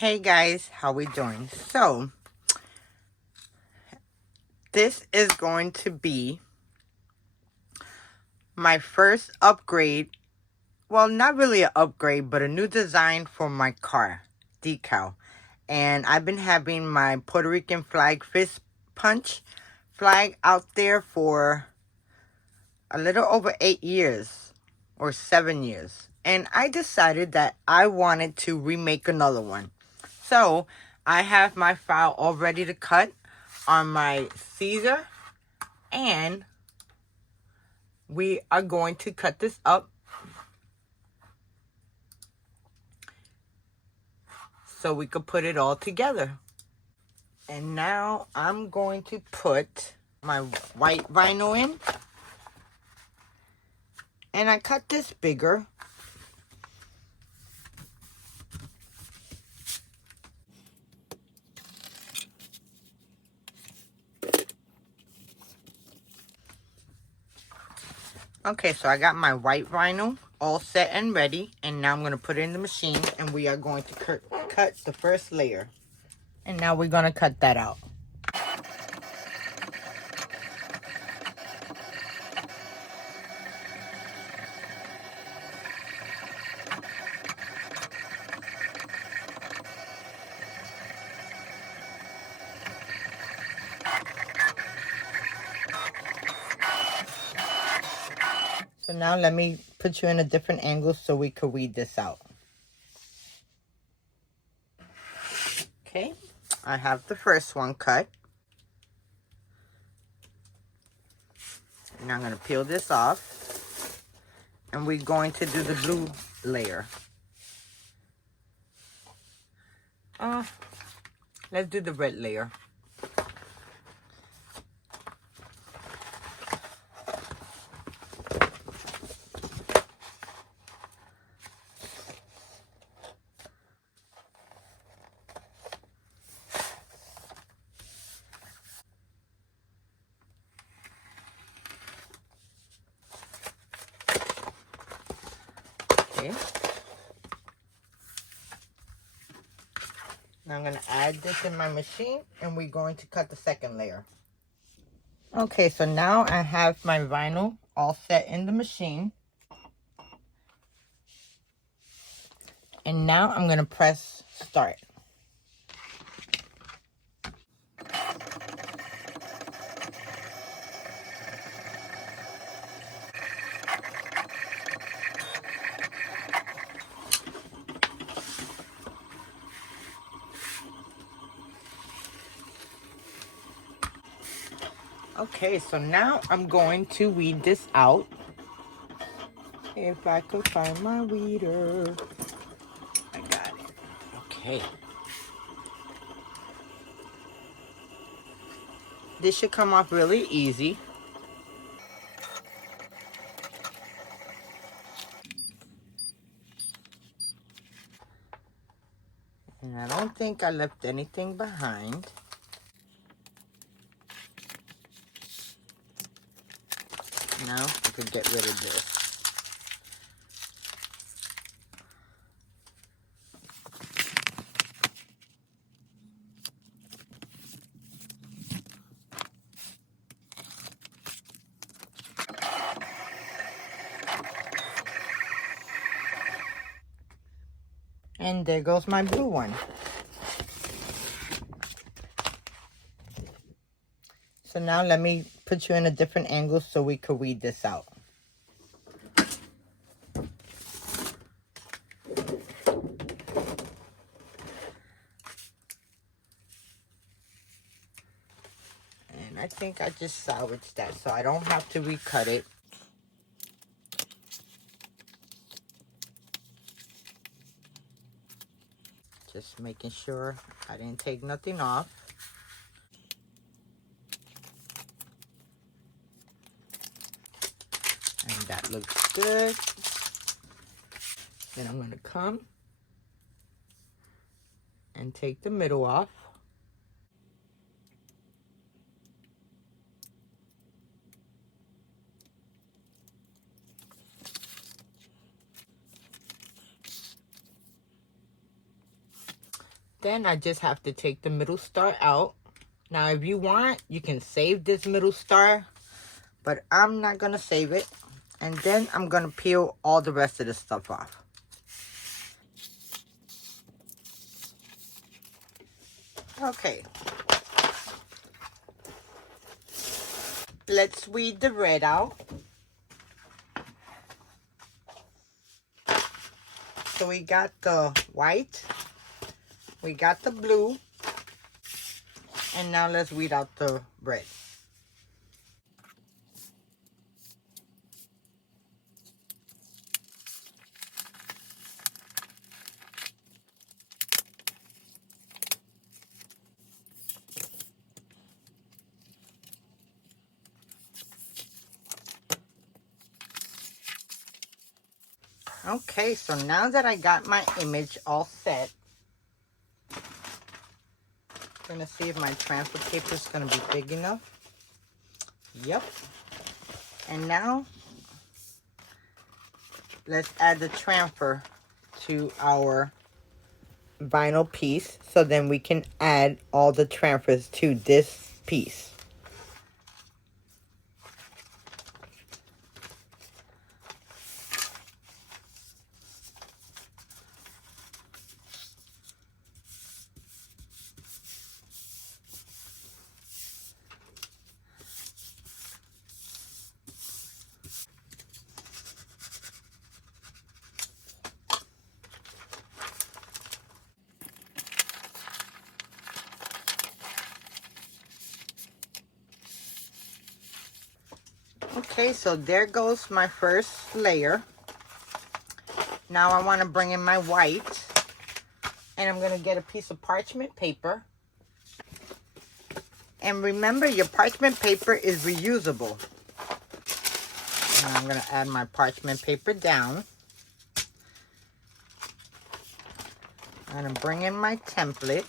Hey guys, how we doing? So, this is going to be my first upgrade. Well, not really an upgrade, but a new design for my car, Decal. And I've been having my Puerto Rican flag fist punch flag out there for a little over 8 years or 7 years. And I decided that I wanted to remake another one. So, I have my file all ready to cut on my Caesar, and we are going to cut this up so we could put it all together. And now I'm going to put my white vinyl in, and I cut this bigger. Okay, so I got my white vinyl all set and ready, and now I'm going to put it in the machine, and we are going to cut the first layer. And now we're going to cut that out. So now let me put you in a different angle so we could read this out. Okay, I have the first one cut. Now I'm going to peel this off, and we're going to do the blue layer. Let's do the red layer. Okay. Now I'm going to add this in my machine, and we're going to cut the second layer. Okay, so now I have my vinyl all set in the machine. And now I'm going to press start. Okay, so now I'm going to weed this out. If I could find my weeder. I got it. Okay. This should come off really easy. And I don't think I left anything behind. Now I could get rid of this. And there goes my blue one. So now let me put you in a different angle so we could read this out. And I think I just salvaged that, so I don't have to recut it. Just making sure I didn't take nothing off. And that looks good. Then I'm going to come and take the middle off. Then I just have to take the middle star out. Now, if you want, you can save this middle star, but I'm not going to save it. And then I'm going to peel all the rest of the stuff off. Okay. Let's weed the red out. So we got the white, we got the blue, and now let's weed out the red. Okay, so now that I got my image all set, I'm gonna see if my transfer paper is gonna be big enough. Yep. And now, let's add the transfer to our vinyl piece, so then we can add all the transfers to this piece. Okay, so there goes my first layer. Now I want to bring in my white, and I'm going to get a piece of parchment paper. And remember, your parchment paper is reusable. Now I'm going to add my parchment paper down. I'm going to bring in my template.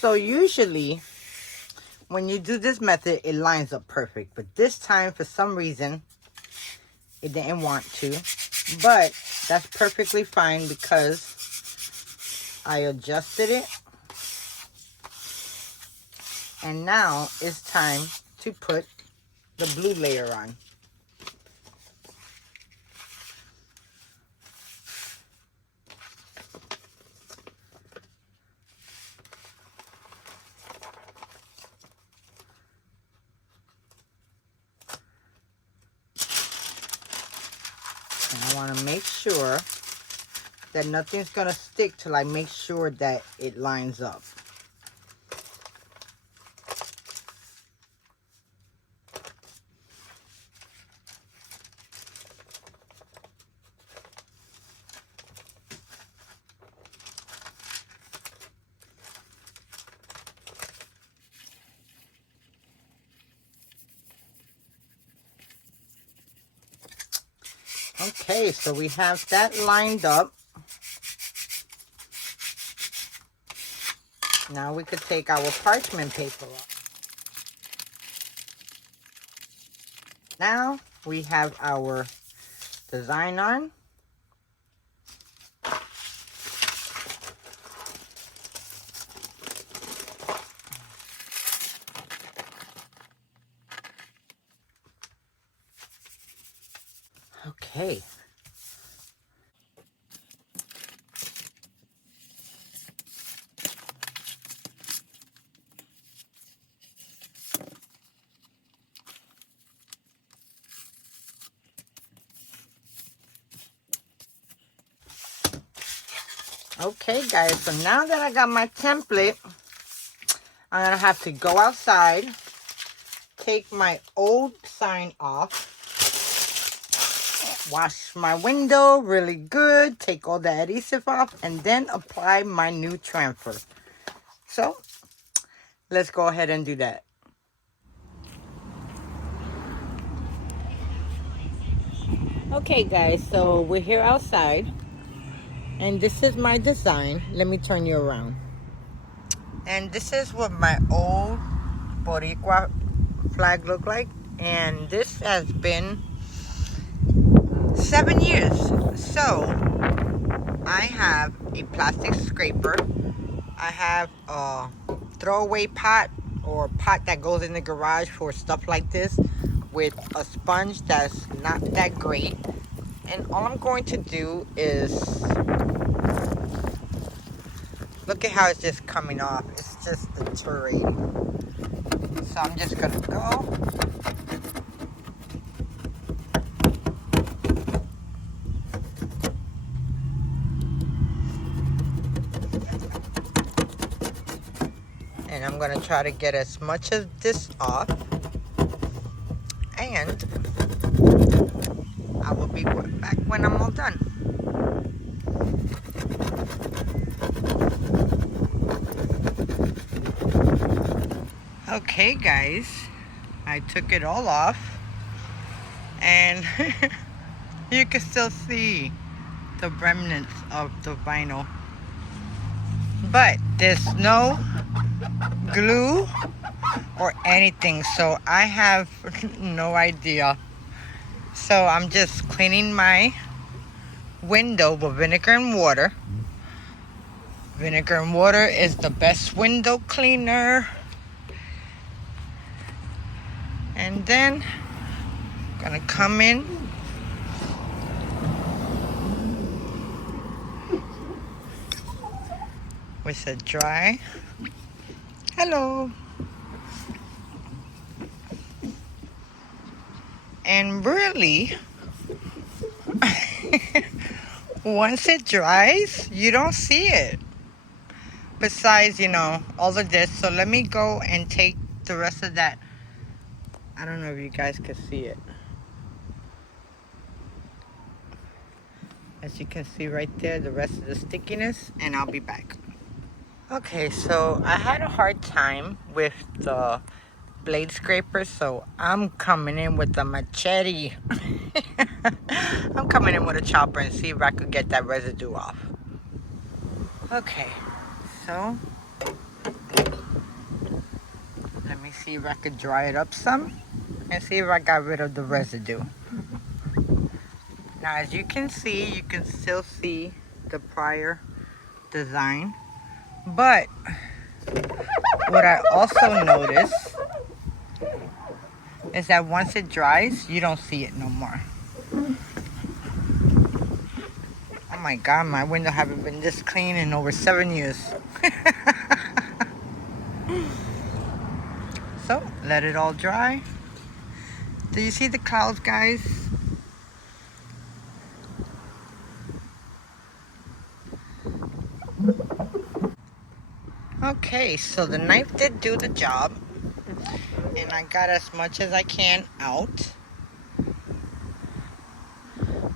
So usually, when you do this method, it lines up perfect. But this time, for some reason, it didn't want to. But that's perfectly fine because I adjusted it. And now it's time to put the blue layer on. And I want to make sure that nothing's going to stick till I make sure that it lines up. Okay, so we have that lined up. Now we could take our parchment paper off. Now we have our design on. Okay. Okay, guys, so now that I got my template, I'm going to have to go outside take my old sign off, wash my window really good, take all the adhesive off, and then apply my new transfer. So let's go ahead and do that. Okay guys, so we're here outside and this is my design. Let me turn you around. And this is what my old Boricua flag looked like, and this has been 7 years. So I have a plastic scraper, I have a throwaway pot or pot that goes in the garage for stuff like this, with a sponge that's not that great, and all I'm going to do is look at how it's just coming off. It's just deteriorating. So I'm just gonna go. And I'm gonna try to get as much of this off. And I will be back when I'm all done. Okay guys, I took it all off and you can still see the remnants of the vinyl, but there's no glue or anything, so I have no idea. So I'm just cleaning my window with vinegar and water. Vinegar and water is the best window cleaner. And then I'm gonna come in with a dry. Hello. And really, once it dries, you don't see it. Besides, you know, all of this. So let me go and take the rest of that. I don't know if you guys can see it. As you can see right there, the rest of the stickiness, and I'll be back. Okay, so I had a hard time with the blade scraper, so I'm coming in with a machete. I'm coming in with a chopper and see if I could get that residue off. Okay, so let me see if I could dry it up some and see if I got rid of the residue. Now as you can see, you can still see the prior design, but what I also noticed is that once it dries, you don't see it no more. Oh my God, my window haven't been this clean in over 7 years. So, let it all dry. Do you see the clouds, guys? Okay, so the knife did do the job, and I got as much as I can out.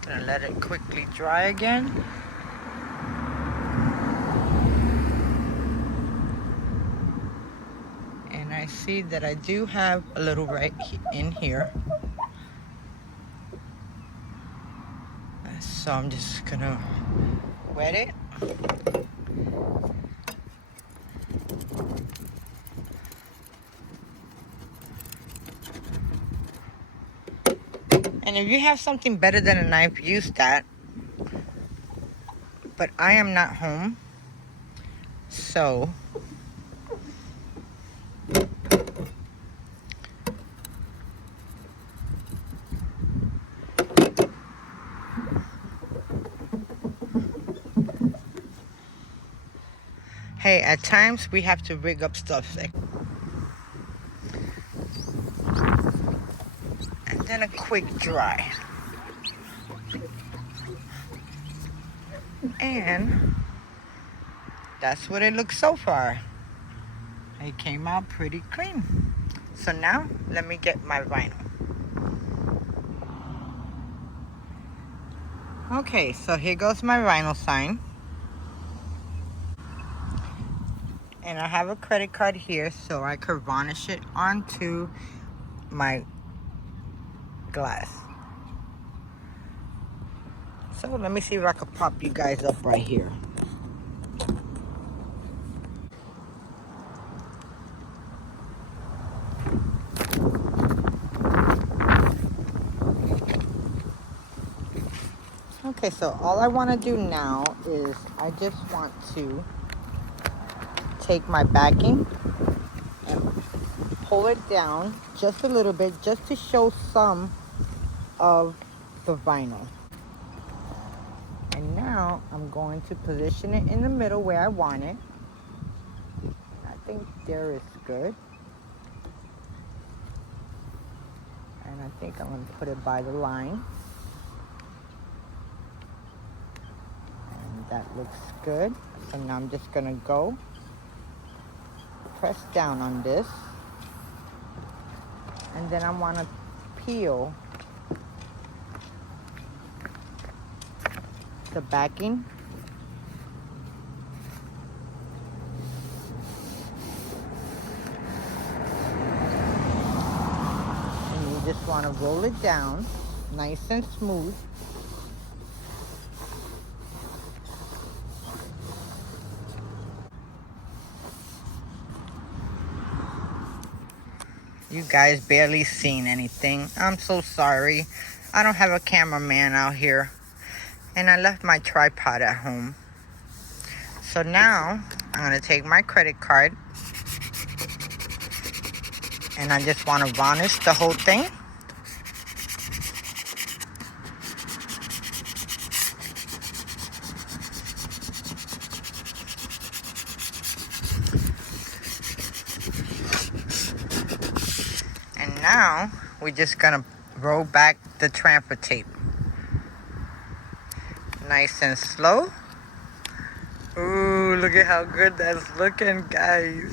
Gonna let it quickly dry again. And I see that I do have a little right in here. So I'm just gonna wet it. And if you have something better than a knife, use that. But I am not home, so hey, at times we have to rig up stuff. And then a quick dry. And that's what it looks so far. It came out pretty clean. So now, let me get my vinyl. Okay, so here goes my vinyl sign. And I have a credit card here so I could varnish it onto my glass. So let me see if I could pop you guys up right here. Okay, so all I want to do now is I just want to take my backing and pull it down just a little bit just to show some of the vinyl. And now I'm going to position it in the middle where I want it. I think there is good. And I think I'm going to put it by the line. And that looks good. So now I'm just going to go press down on this. And then I want to peel the backing. And you just want to roll it down nice and smooth. You guys barely seen anything. I'm so sorry. I don't have a cameraman out here. And I left my tripod at home. So now I'm going to take my credit card. And I just want to varnish the whole thing. And now we're just going to roll back the transfer tape. Nice and slow. Ooh, look at how good that's looking, guys.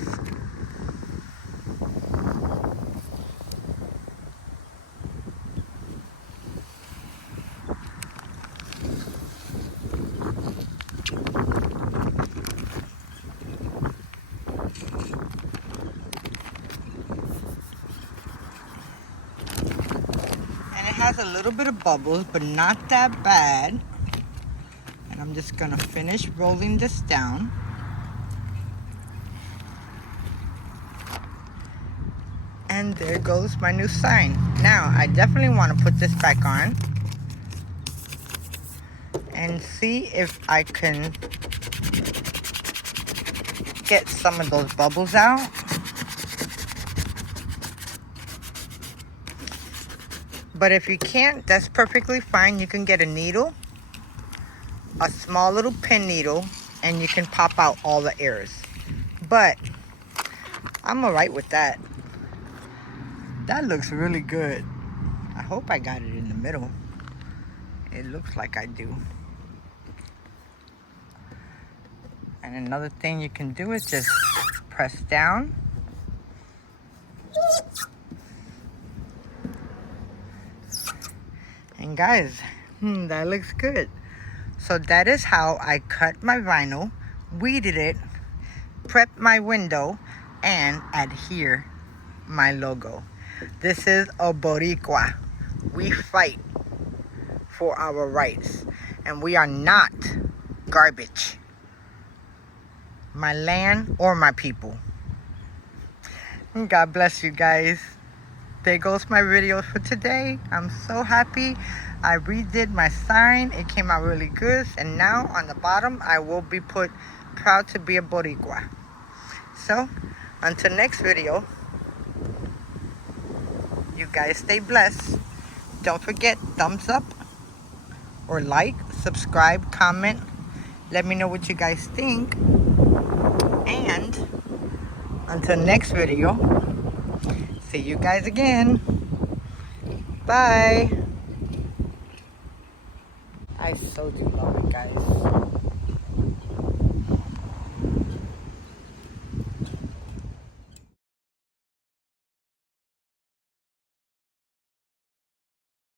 And it has a little bit of bubbles, but not that bad. And I'm just gonna finish rolling this down. And there goes my new sign. Now, I definitely want to put this back on and see if I can get some of those bubbles out. But if you can't, that's perfectly fine. You can get a needle, a small little pin needle, and you can pop out all the airs. But I'm alright with that. That looks really good. I hope I got it in the middle. It looks like I do. And another thing you can do is just press down. And guys, that looks good. So that is how I cut my vinyl, weeded it, prepped my window, and adhere my logo. This is a Boricua. We fight for our rights, and we are not garbage. My land or my people. God bless you guys. There goes my video for today. I'm so happy. I redid my sign. It came out really good. And now on the bottom, I will be put proud to be a Boricua. So, until next video, you guys stay blessed. Don't forget, thumbs up or like, subscribe, comment. Let me know what you guys think. And until next video, see you guys again. Bye. I so do love it, guys.